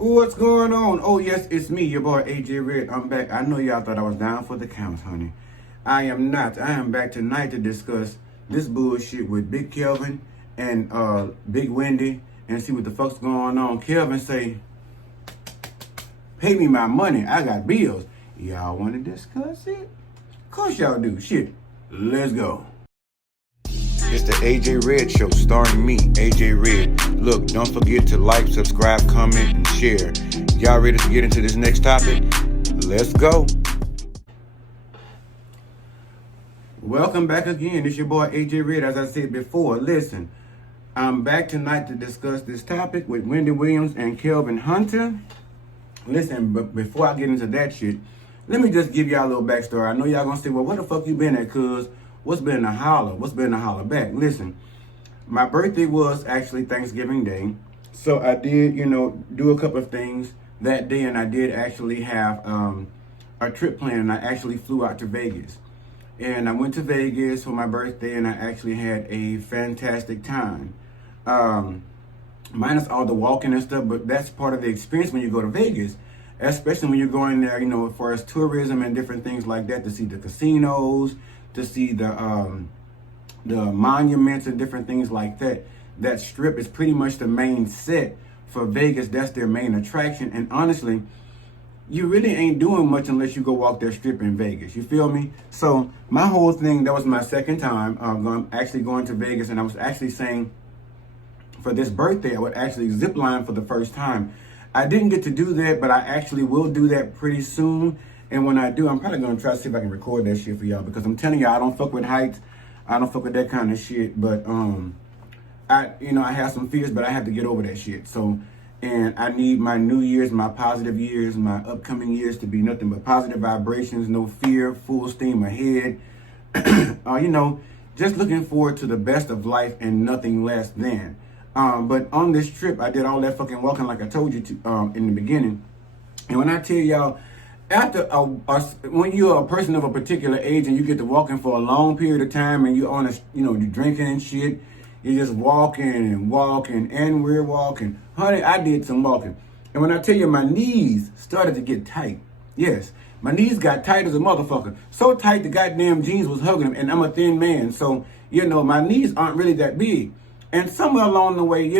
What's going on? Oh, yes, it's me, your boy AJ Red. I'm back. I know y'all thought I was down for the count, honey. I am not. I am back tonight to discuss this bullshit with Big Kelvin and Big Wendy and see what the fuck's going on. Kelvin say, pay me my money. I got bills. Y'all want to discuss it? Of course y'all do. Shit. Let's go. It's the AJ Red Show, starring me, AJ Red. Look, don't forget to like, subscribe, comment, and share. Y'all ready to get into this next topic? Let's go. Welcome back again. It's your boy AJ Red. As I said before, listen, I'm back tonight to discuss this topic with Wendy Williams and Kelvin Hunter. Listen, but before I get into that shit, let me just give y'all a little backstory. I know y'all gonna say, well, where the fuck you been at, cuz? What's been a holler? What's been a holler back? Listen, my birthday was actually Thanksgiving Day. So I did, do a couple of things that day, and I did actually have a trip planned, and I actually flew out to Vegas. And I went to Vegas for my birthday, and I actually had a fantastic time. Minus all the walking and stuff, but that's part of the experience when you go to Vegas, especially when you're going there, as far as tourism and different things like that, to see the casinos, to see the monuments and different things like that. That strip is pretty much the main set for Vegas. That's their main attraction. And honestly, you really ain't doing much unless you go walk their strip in Vegas. You feel me? So my whole thing, that was my second time going to Vegas. And I was actually saying for this birthday, I would actually zip line for the first time. I didn't get to do that, but I actually will do that pretty soon. And when I do, I'm probably going to try to see if I can record that shit for y'all, because I'm telling y'all, I don't fuck with heights. I don't fuck with that kind of shit. But, I have some fears, but I have to get over that shit. So, and I need my new years, my positive years, my upcoming years to be nothing but positive vibrations, no fear, full steam ahead. Just looking forward to the best of life and nothing less than. But on this trip, I did all that fucking walking like I told you to in the beginning. And when I tell y'all, when you're a person of a particular age and you get to walking for a long period of time and you're on you're drinking and shit, you're just walking and we're walking. Honey, I did some walking. And when I tell you, my knees started to get tight. Yes, my knees got tight as a motherfucker. So tight the goddamn jeans was hugging them, and I'm a thin man. So, my knees aren't really that big. And somewhere along the way,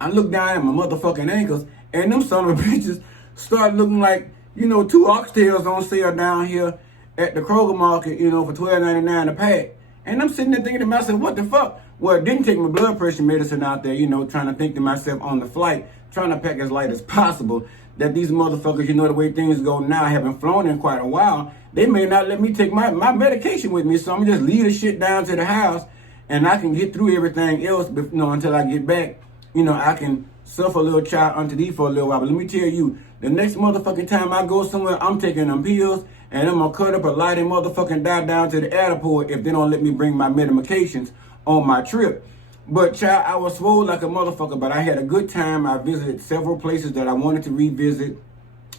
I looked down at my motherfucking ankles, and them son of a bitches started looking like, two oxtails on sale down here at the Kroger market, for $12.99 a pack. And I'm sitting there thinking to myself, what the fuck? Well, it didn't take my blood pressure medicine out there, trying to think to myself on the flight, trying to pack as light as possible, that these motherfuckers, the way things go now, haven't flown in quite a while, they may not let me take my medication with me. So I'm just leave the shit down to the house, and I can get through everything else, until I get back. I can suffer a little child unto thee for a little while. But let me tell you, the next motherfucking time I go somewhere, I'm taking them pills, and I'm gonna cut up a light and motherfucking die down to the airport if they don't let me bring my medications on my trip. But child, I was swole like a motherfucker, but I had a good time. I visited several places that I wanted to revisit,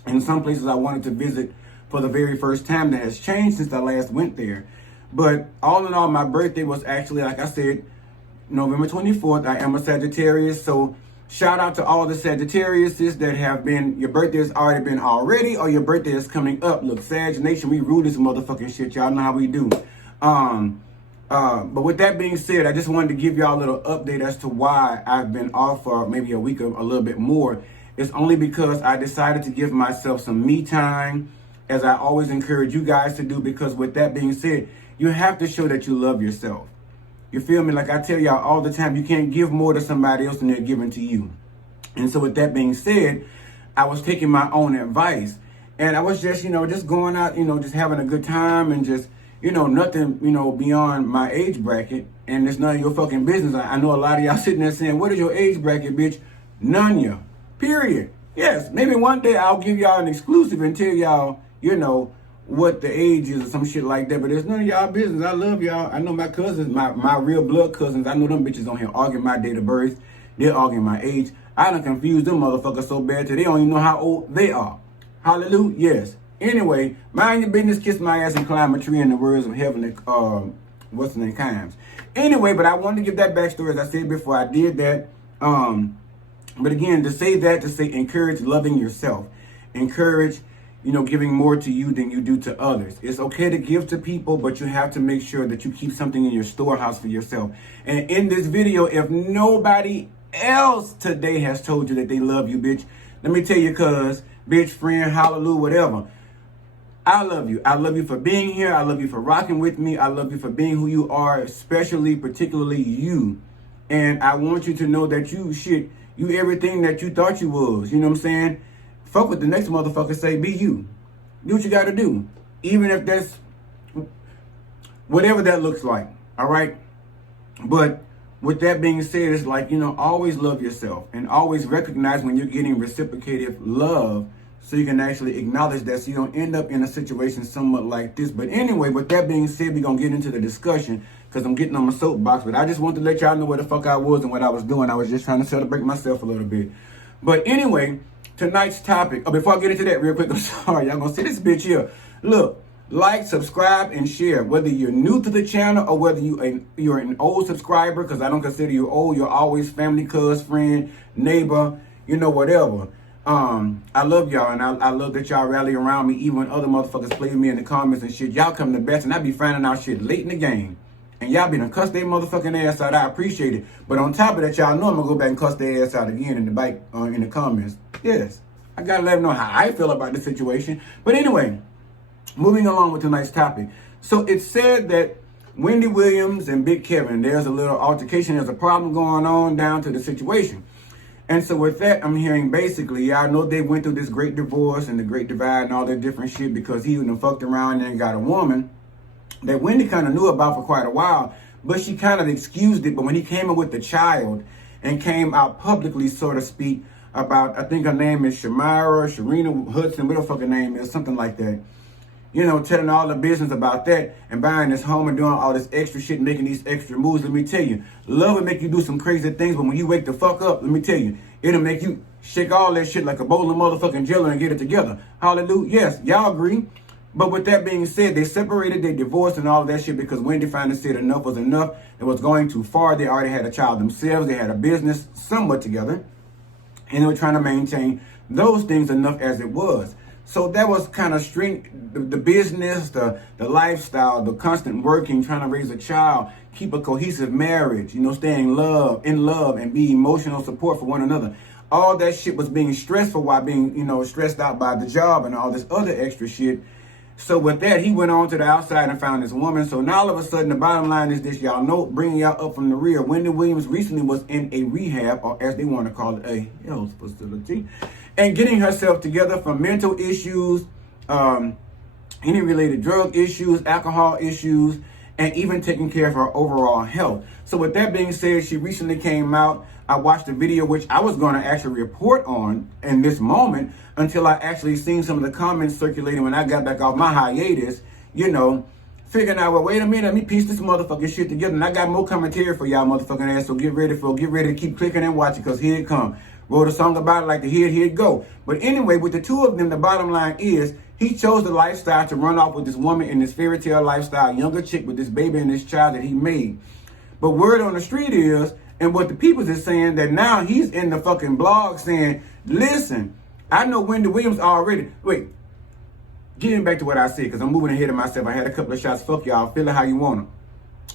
and some places I wanted to visit for the very first time that has changed since I last went there. But all in all, my birthday was actually, like I said, November 24th. I am a Sagittarius, so shout out to all the Sagittariuses that have been, your birthday has already been already, or your birthday is coming up. Look, Sag Nation, we rule this motherfucking shit. Y'all know how we do. But with that being said, I just wanted to give y'all a little update as to why I've been off for maybe a week or a little bit more. It's only because I decided to give myself some me time, as I always encourage you guys to do, because with that being said, you have to show that you love yourself. You feel me? Like I tell y'all all the time, you can't give more to somebody else than they're giving to you. And so with that being said, I was taking my own advice, and I was just, just going out, just having a good time, and just, nothing, beyond my age bracket. And it's none of your fucking business. I know a lot of y'all sitting there saying, what is your age bracket, bitch? None ya. Period. Yes, maybe one day I'll give y'all an exclusive and tell y'all, what the age is or some shit like that, but it's none of y'all business. I love y'all. I know my cousins, my real blood cousins, I know them bitches on here arguing my date of birth. They're arguing my age. I done confused them motherfuckers so bad till they don't even know how old they are. Hallelujah. Yes. Anyway, mind your business, kiss my ass, and climb a tree, in the words of Heavenly, what's the name, Kimes. Anyway, but I wanted to give that backstory. As I said before, I did that. But again, to say encourage loving yourself. Encourage, giving more to you than you do to others. It's okay to give to people, but you have to make sure that you keep something in your storehouse for yourself. And in this video, if nobody else today has told you that they love you, bitch, let me tell you, cuz, bitch, friend, hallelujah, whatever. I love you. I love you for being here. I love you for rocking with me. I love you for being who you are, especially, particularly you. And I want you to know that you everything that you thought you was. You know what I'm saying? Fuck what the next motherfucker say. Be you. Do what you got to do. Even if that's whatever that looks like. All right? But with that being said, it's like, always love yourself and always recognize when you're getting reciprocated love, so you can actually acknowledge that, so you don't end up in a situation somewhat like this. But anyway, with that being said, we're going to get into the discussion because I'm getting on my soapbox. But I just want to let y'all know where the fuck I was and what I was doing. I was just trying to celebrate myself a little bit. But anyway, tonight's topic. Oh, before I get into that real quick, I'm sorry. Y'all going to see this bitch here. Look, like, subscribe, and share. Whether you're new to the channel or whether you're an old subscriber, because I don't consider you old. You're always family, cuz, friend, neighbor, whatever. I love y'all, and I love that y'all rally around me, even when other motherfuckers play with me in the comments and shit. Y'all come the best, and I be finding out shit late in the game. And y'all be done cuss their motherfucking ass out. I appreciate it. But on top of that, y'all know I'm gonna go back and cuss their ass out again in the comments. Yes, I gotta let them know how I feel about the situation. But anyway, moving along with tonight's topic. So it's said that Wendy Williams and Big Kevin, there's a little altercation, there's a problem going on down to the situation. And so with that, I'm hearing basically, y'all know they went through this great divorce and the great divide and all that different shit because he done fucked around and got a woman that Wendy kind of knew about for quite a while, but she kind of excused it. But when he came in with the child and came out publicly, so to speak, about, I think her name is Sharina Hudson, what the fuck her name is, something like that. Telling all the business about that and buying this home and doing all this extra shit, making these extra moves. Let me tell you, love will make you do some crazy things, but when you wake the fuck up, let me tell you, it'll make you shake all that shit like a bowl of motherfucking jello and get it together. Hallelujah. Yes, y'all agree. But with that being said, they separated, they divorced and all of that shit because Wendy finally said enough was enough. It was going too far. They already had a child themselves. They had a business somewhat together. And they were trying to maintain those things enough as it was. So that was kind of the business, the lifestyle, the constant working, trying to raise a child, keep a cohesive marriage, stay in love and be emotional support for one another. All that shit was being stressful while being, stressed out by the job and all this other extra shit. So with that, he went on to the outside and found this woman. So now all of a sudden, the bottom line is this, y'all know, bringing y'all up from the rear. Wendy Williams recently was in a rehab, or as they want to call it, a health facility, and getting herself together from mental issues, any related drug issues, alcohol issues, and even taking care of her overall health. So with that being said, she recently came out. I watched a video, which I was going to actually report on in this moment until I actually seen some of the comments circulating when I got back off my hiatus, figuring out, well, wait a minute, let me piece this motherfucking shit together. And I got more commentary for y'all motherfucking ass, so get ready to keep clicking and watching, because here it come. Wrote a song about it like the here it go. But anyway, with the two of them, the bottom line is he chose the lifestyle to run off with this woman in this fairy tale lifestyle, younger chick with this baby and this child that he made. But word on the street is, and what the people is saying, that now he's in the fucking blog saying, listen, I know Wendy Williams already. Wait, getting back to what I said, because I'm moving ahead of myself. I had a couple of shots. Fuck y'all. Feel it how you want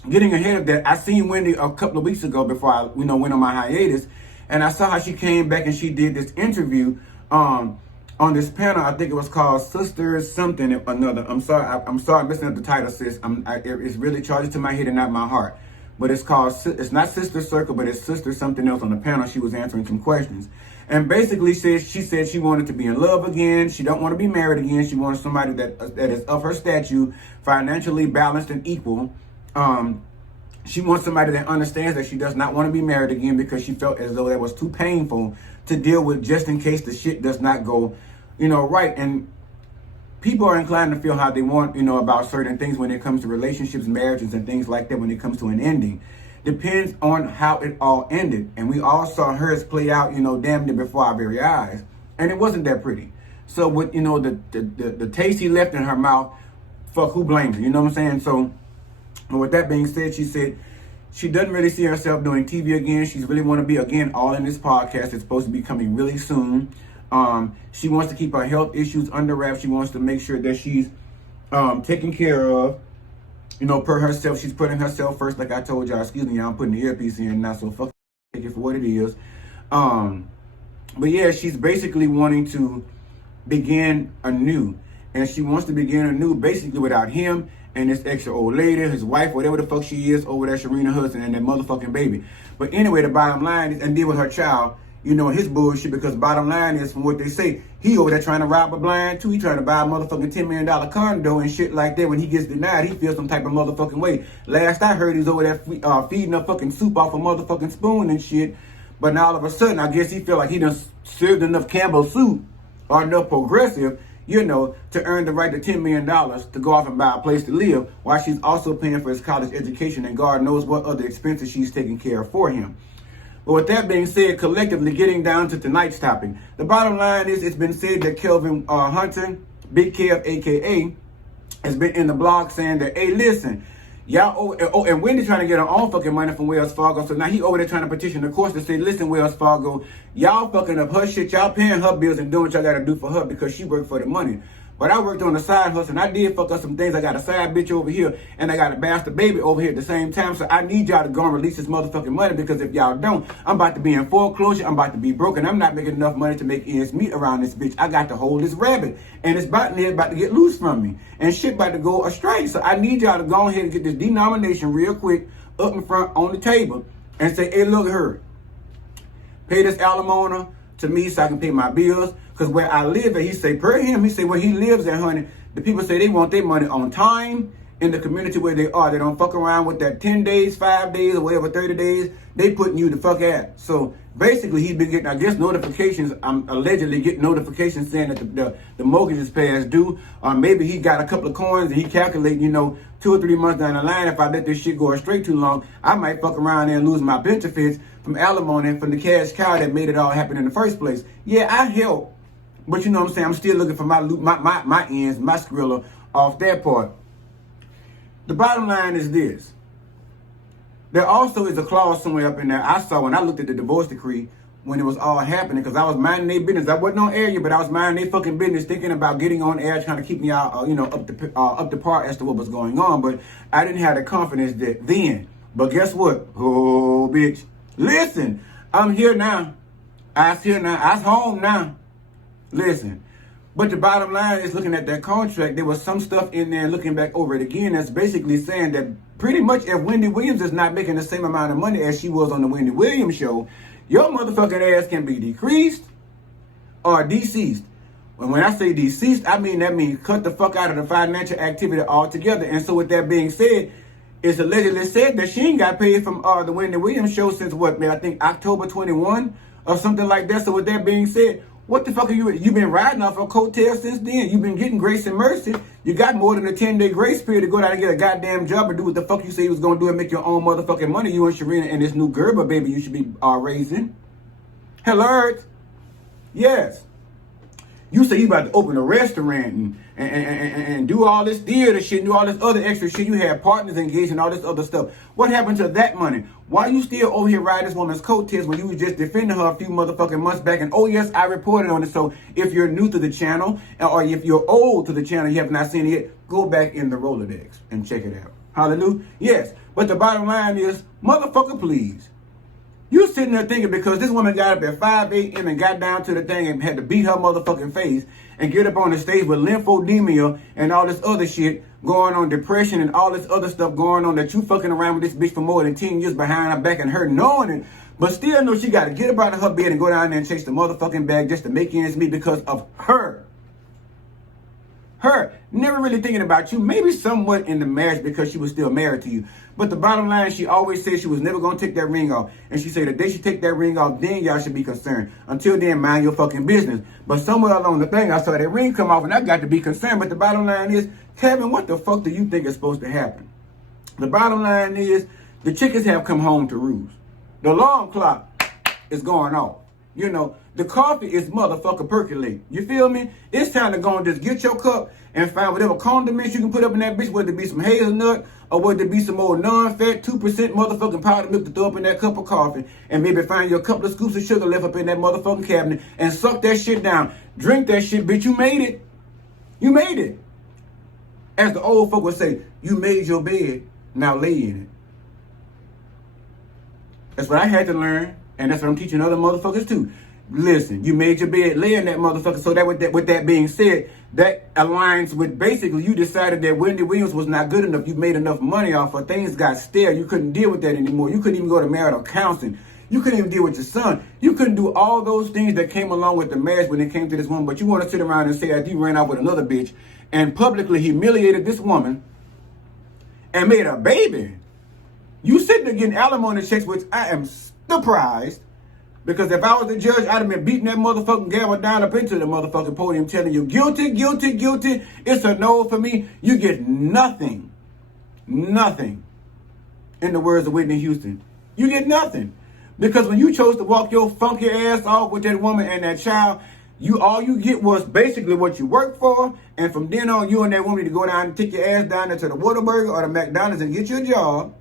them. Getting ahead of that, I seen Wendy a couple of weeks ago before I, went on my hiatus. And I saw how she came back and she did this interview on this panel. I think it was called Sisters Something or Another. I'm sorry, I'm messing up the title, sis. It's really charged to my head and not my heart. But it's it's not Sister Circle, but it's Sister Something Else. On the panel, she was answering some questions. And basically she said she wanted to be in love again. She don't want to be married again. She wanted somebody that is of her stature, financially balanced and equal. She wants somebody that understands that she does not want to be married again because she felt as though that was too painful to deal with, just in case the shit does not go, right. And people are inclined to feel how they want, about certain things when it comes to relationships, marriages, and things like that when it comes to an ending. Depends on how it all ended. And we all saw hers play out, damn near before our very eyes. And it wasn't that pretty. So with, the taste he left in her mouth, fuck, who blames her? You know what I'm saying? So with that being said, she said, She doesn't really see herself doing TV again. She's really want to be, again, all in this podcast. It's supposed to be coming really soon. She wants to keep her health issues under wraps. She wants to make sure that she's taken care of. You know, per herself, she's putting herself first, like I told y'all. Excuse me, I'm putting the earpiece in now, so fuck, take it for what it is. But yeah, she's basically wanting to begin anew. And she wants to begin anew basically without him and this extra old lady, his wife, whatever the fuck she is, over there, Sharina Hudson, and that motherfucking baby. But anyway, the bottom line is, and deal with her child, you know, his bullshit, because bottom line is, from what they say, he over there trying to rob a blind too. He trying to buy a motherfucking $10 million condo and shit like that. When he gets denied, he feels some type of motherfucking way. Last I heard, he's over there feeding a fucking soup off a motherfucking spoon and shit. But now all of a sudden, I guess he feel like he done served enough Campbell soup or enough Progressive, you know, to earn the right to $10 million to go off and buy a place to live, while she's also paying for his college education and God knows what other expenses she's taking care of for him. But with that being said, collectively getting down to tonight's topic, the bottom line is, it's been said that Kelvin Hunter, Big Kev, aka, has been in the blog saying that, hey, listen, y'all, and Wendy trying to get her own fucking money from Wells Fargo, so now he over there trying to petition the courts to say, listen, Wells Fargo, y'all fucking up her shit, y'all paying her bills and doing what y'all gotta do for her because she worked for the money. But I worked on the side hustle, and I did fuck up some things. I got a side bitch over here, and I got a bastard baby over here at the same time. So I need y'all to go and release this motherfucking money, because if y'all don't, I'm about to be in foreclosure. I'm about to be broke, and I'm not making enough money to make ends meet around this bitch. I got to hold this rabbit, and it's about to get loose from me, and shit about to go astray. So I need y'all to go ahead and get this denomination real quick up in front on the table and say, hey, look, her, pay this alimony to me so I can pay my bills. Because where I live at, he say, per him, he say where he lives at, honey, the people say they want their money on time in the community where they are. They don't fuck around with that 10 days, 5 days, or whatever, 30 days. They putting you the fuck out. So basically, he's been getting, I guess, notifications. I'm allegedly getting notifications saying that the mortgage is past due. Or maybe he got a couple of coins and he calculate, you know, 2 or 3 months down the line, if I let this shit go straight too long, I might fuck around and lose my benefits from alimony and from the cash cow that made it all happen in the first place. Yeah, I help. But you know what I'm saying? I'm still looking for my ends, my skrilla off that part. The bottom line is this. There also is a clause somewhere up in there I saw when I looked at the divorce decree when it was all happening, because I was minding their business. I wasn't on air yet, but I was minding their fucking business, thinking about getting on air, trying to keep me out, you know, up to par as to what was going on. But I didn't have the confidence that then. But guess what? Oh, bitch. Listen, I'm here now. I's here now. I's home now. Listen, but the bottom line is, looking at that contract, there was some stuff in there, looking back over it again, that's basically saying that pretty much if Wendy Williams is not making the same amount of money as she was on the Wendy Williams show, your motherfucking ass can be decreased or deceased. And when I say deceased, that means cut the fuck out of the financial activity altogether. And so with that being said, it's allegedly said that she ain't got paid from the Wendy Williams show since what, man, I think October 21 or something like that. So with that being said, what the fuck are you been riding off of coattails since then? You've been getting grace and mercy. You got more than a 10-day grace period to go down and get a goddamn job and do what the fuck you say you was gonna do and make your own motherfucking money. You and Sharina and this new Gerber baby you should be raising. Hello? Yes. You say you about to open a restaurant and do all this theater shit, do all this other extra shit. You had partners engaged and all this other stuff. What happened to that money? Why you still over here riding this woman's coattails when you was just defending her a few motherfucking months back? And oh yes, I reported on it. So if you're new to the channel, or if you're old to the channel, you have not seen it yet, go back in the Rolodex and check it out. Hallelujah. Yes, but the bottom line is, motherfucker, please. You sitting there thinking because this woman got up at 5 a.m. and got down to the thing and had to beat her motherfucking face and get up on the stage with lymphedema and all this other shit going on, depression and all this other stuff going on, that you fucking around with this bitch for more than 10 years behind her back and her knowing it, but still know she got to get up out of her bed and go down there and chase the motherfucking bag just to make ends meet because of her. Her never really thinking about you, maybe somewhat in the marriage because she was still married to you. But the bottom line, she always said she was never going to take that ring off. And she said the day she take that ring off, then y'all should be concerned. Until then, mind your fucking business. But somewhere along the thing, I saw that ring come off and I got to be concerned. But the bottom line is, Kevin, what the fuck do you think is supposed to happen? The bottom line is, the chickens have come home to roost. The alarm clock is going off. You know, The coffee is motherfucker percolate. You feel me? It's time to go and just get your cup and find whatever condiments you can put up in that bitch, whether it be some hazelnut or whether it be some old non-fat 2% motherfucking powdered milk to throw up in that cup of coffee, and maybe find you a couple of scoops of sugar left up in that motherfucking cabinet and suck that shit down. Drink that shit, bitch. You made it. You made it. As the old folk would say, you made your bed, now lay in it. That's what I had to learn, and that's what I'm teaching other motherfuckers too. Listen, you made your bed, lay in that motherfucker. So that with that being said, that aligns with basically you decided that Wendy Williams was not good enough. You made enough money off her. Things got stale. You couldn't deal with that anymore. You couldn't even go to marital counseling. You couldn't even deal with your son. You couldn't do all those things that came along with the marriage when it came to this woman. But you want to sit around and say that you ran out with another bitch and publicly humiliated this woman and made a baby. You sitting there getting alimony checks, which I am surprised. Because if I was the judge, I'd have been beating that motherfucking gavel down up into the motherfucking podium telling you, guilty, guilty, guilty. It's a no for me. You get nothing. Nothing. In the words of Whitney Houston. You get nothing. Because when you chose to walk your funky ass off with that woman and that child, all you get was basically what you worked for. And from then on, you and that woman need to go down and take your ass down there to the Whataburger or the McDonald's and get your job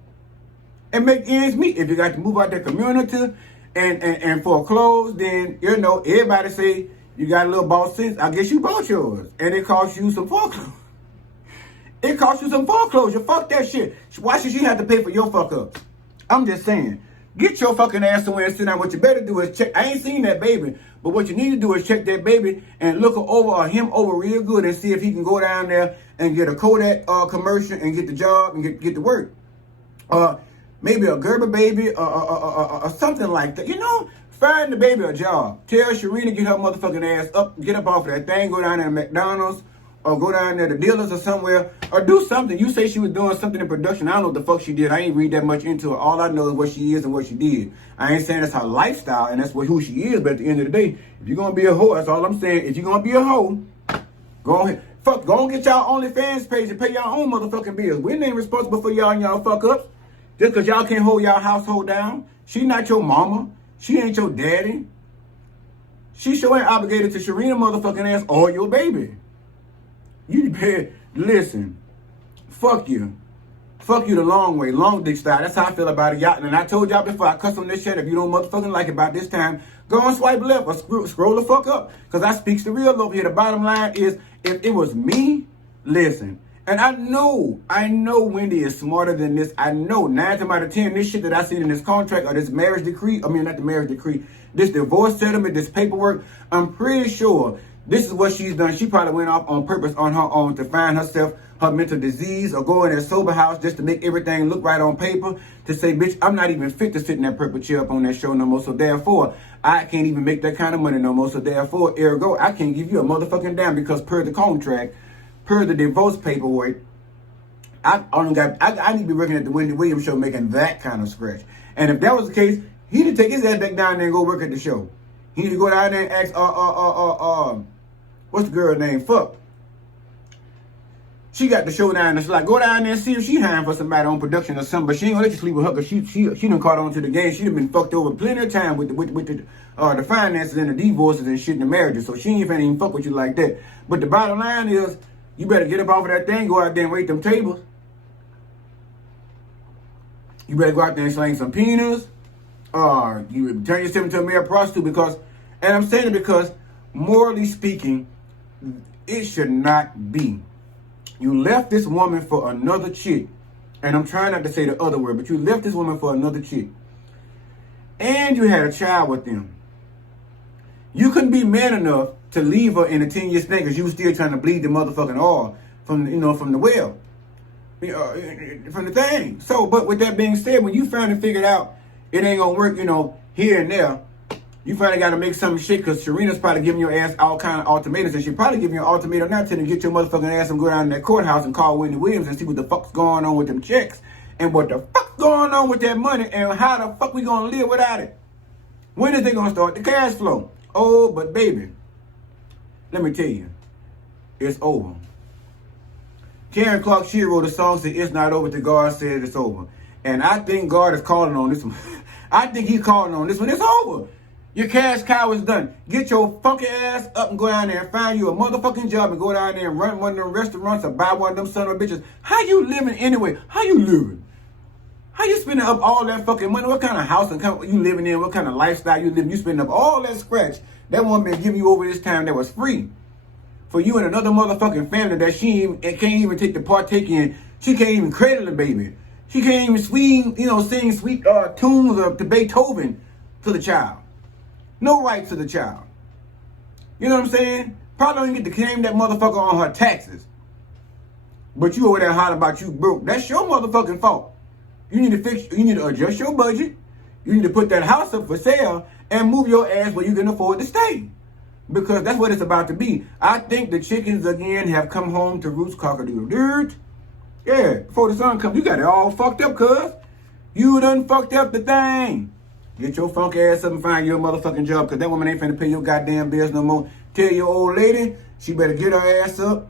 and make ends meet. If you got to move out the community and foreclose, then, you know, everybody say you got a little bought sense. I guess you bought yours. And it cost you some foreclosure. It cost you some foreclosure. Fuck that shit. Why should she have to pay for your fuck up? I'm just saying. Get your fucking ass somewhere and sit down. What you better do is check. I ain't seen that baby, but what you need to do is check that baby and look her over or him over real good and see if he can go down there and get a Kodak commercial and get the job and get to work. Maybe a Gerber baby or something like that. You know, find the baby a job. Tell Sharina get her motherfucking ass up, get up off of that thing, go down there to McDonald's or go down there to Dealers or somewhere or do something. You say she was doing something in production. I don't know what the fuck she did. I ain't read that much into her. All I know is what she is and what she did. I ain't saying that's her lifestyle and that's who she is, but at the end of the day, if you're going to be a hoe, that's all I'm saying. If you're going to be a hoe, go ahead. Fuck, go and get y'all OnlyFans page and pay y'all own motherfucking bills. We ain't responsible for y'all and y'all fuck ups. Just because y'all can't hold y'all household down. She not your mama. She ain't your daddy. She sure ain't obligated to Sharina motherfucking ass or your baby. You better listen. Fuck you. Fuck you the long way. Long dick style. That's how I feel about it, y'all. And I told y'all before, I cuss on this shit. If you don't motherfucking like it about this time, go and swipe left or scroll the fuck up. Because I speaks the real over here. The bottom line is, if it was me, listen. And I know Wendy is smarter than this. I know 9 times out of 10, this shit that I seen in this contract or this marriage decree, I mean, not the marriage decree, this divorce settlement, this paperwork, I'm pretty sure this is what she's done. She probably went off on purpose on her own to find herself her mental disease or go in a sober house just to make everything look right on paper to say, bitch, I'm not even fit to sit in that purple chair up on that show no more. So therefore, I can't even make that kind of money no more. So therefore, ergo, I can't give you a motherfucking damn because per the contract, per the divorce paperwork, I need to be working at the Wendy Williams show making that kind of scratch. And if that was the case, he need to take his ass back down there and go work at the show. He need to go down there and ask, what's the girl name? Fuck. She got the show down there. She's like, go down there and see if she hiring for somebody on production or something. But she ain't gonna let you sleep with her because she done caught on to the game. She done been fucked over plenty of time with the finances and the divorces and shit in the marriages. So she ain't finna even fuck with you like that. But the bottom line is, you better get up off of that thing, go out there and wait them tables. You better go out there and sling some peanuts. Or you turn yourself into a male prostitute because, and I'm saying it because, morally speaking, it should not be. You left this woman for another chick. And I'm trying not to say the other word, but you left this woman for another chick. And you had a child with them. You couldn't be man enough to leave her in a 10-year thing because you was still trying to bleed the motherfucking oil from the well. From the thing. So, but with that being said, when you finally figured out it ain't gonna work, here and there, you finally got to make some shit because Sharina's probably giving your ass all kind of ultimatums, and she probably giving you an ultimatum now to get your motherfucking ass and go down to that courthouse and call Wendy Williams and see what the fuck's going on with them checks and what the fuck's going on with that money and how the fuck we gonna live without it. When is they gonna start the cash flow? Oh, but baby, let me tell you, it's over. Karen Clark, she wrote a song said it's not over till God said it's over. And I think God is calling on this one. I think he's calling on this one. It's over. Your cash cow is done. Get your funky ass up and go down there and find you a motherfucking job and go down there and run one of them restaurants or buy one of them son of bitches. How you living anyway? How you living? How you spending up all that fucking money? What kind of house and you living in? What kind of lifestyle you living? You spending up all that scratch that woman been giving you over this time that was free for you and another motherfucking family that she can't even take the partake in. She can't even cradle the baby. She can't even sing sweet tunes to Beethoven to the child. No right to the child. You know what I'm saying? Probably don't even get to claim that motherfucker on her taxes. But you over there hollering about you broke. That's your motherfucking fault. You need to adjust your budget. You need to put that house up for sale and move your ass where you can afford to stay. Because that's what it's about to be. I think the chickens again have come home to roost cock-a-doodle dirt. Yeah, before the sun comes, you got it all fucked up, cuz. You done fucked up the thing. Get your funk ass up and find your motherfucking job, because that woman ain't finna pay your goddamn bills no more. Tell your old lady she better get her ass up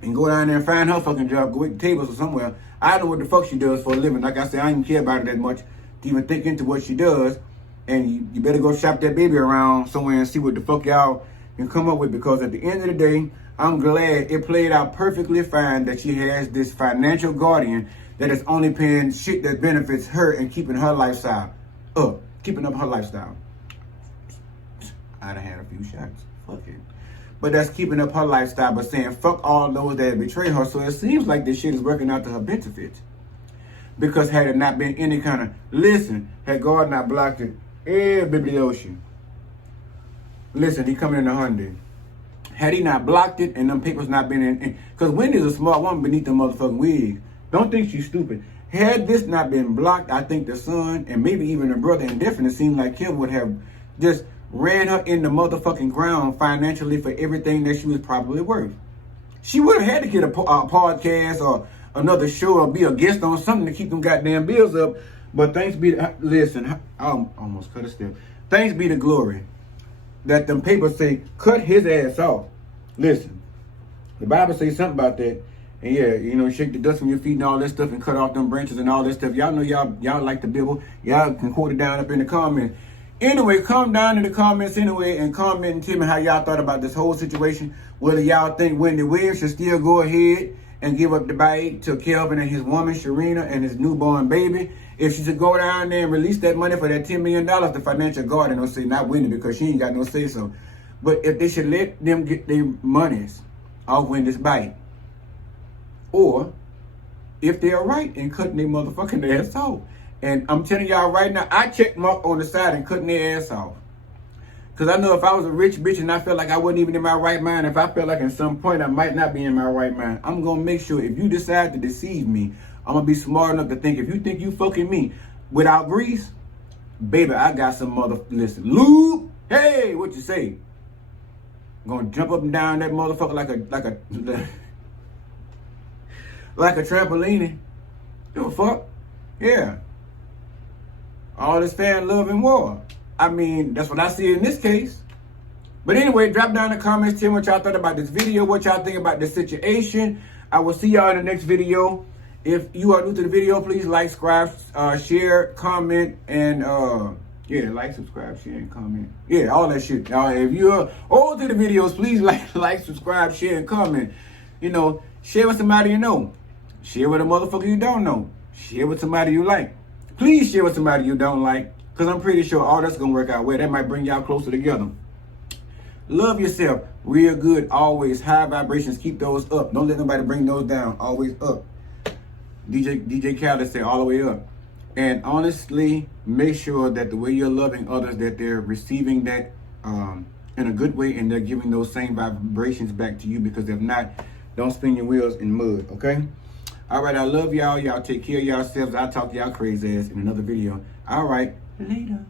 and go down there and find her fucking job. Go wait the tables or somewhere. I don't know what the fuck she does for a living. Like I said, I don't even care about her that much to even think into what she does. And you better go shop that baby around somewhere and see what the fuck y'all can come up with. Because at the end of the day, I'm glad it played out perfectly fine that she has this financial guardian that is only paying shit that benefits her and keeping her lifestyle up. Keeping up her lifestyle. I'd have had a few shots. Fuck it. But that's keeping up her lifestyle, but saying fuck all those that betray her. So it seems like this shit is working out to her benefit. Because had it not been any kind of, listen, had God not blocked it, baby ocean. Listen, he coming in a Hyundai. Had he not blocked it and them papers not been in, because Wendy's a smart woman beneath the motherfucking wig. Don't think she's stupid. Had this not been blocked, I think the son and maybe even the brother in different, it seemed like him would have just ran her in the motherfucking ground financially for everything that she was probably worth. She would have had to get a podcast or another show or be a guest on something to keep them goddamn bills up. But thanks be to, listen, I almost cut a step. Thanks be to glory that them papers say cut his ass off. Listen, the Bible says something about that. And yeah, shake the dust from your feet and all that stuff and cut off them branches and all that stuff. Y'all know y'all like the Bible. Y'all can quote it down up in the comments. Anyway, come down in the comments anyway and comment and tell me how y'all thought about this whole situation. Whether y'all think Wendy Williams should still go ahead and give up the bite to Kelvin and his woman, Sharina, and his newborn baby. If she should go down there and release that money for that $10 million, the financial guardian will say, not Wendy, because she ain't got no say so. But if they should let them get their monies off Wendy's bite. Or if they're right in cutting their motherfucking ass off. And I'm telling y'all right now, I checked Mark on the side and cutting their ass off. Because I know if I was a rich bitch and I felt like I wasn't even in my right mind, if I felt like at some point I might not be in my right mind, I'm going to make sure if you decide to deceive me, I'm going to be smart enough to think if you think you fucking me without grease, baby, I got some listen, lube, hey, what you say? I'm going to jump up and down that motherfucker like a trampoline. Give a fuck. Yeah. All this fan, love, and war. I mean, that's what I see in this case. But anyway, drop down in the comments, tell me what y'all thought about this video, what y'all think about this situation. I will see y'all in the next video. If you are new to the video, please like, subscribe, share, comment, and like, subscribe, share, and comment. Yeah, all that shit. If you're old to the videos, please like, subscribe, share, and comment. Share with somebody you know. Share with a motherfucker you don't know. Share with somebody you like. Please share with somebody you don't like, because I'm pretty sure all that's going to work out well. That might bring y'all closer together. Love yourself real good, always. High vibrations, keep those up. Don't let nobody bring those down. Always up. DJ Khaled said all the way up. And honestly, make sure that the way you're loving others, that they're receiving that in a good way and they're giving those same vibrations back to you, because if not, don't spin your wheels in mud, okay? All right, I love y'all. Y'all take care of yourselves. I'll talk to y'all crazy ass in another video. All right, later.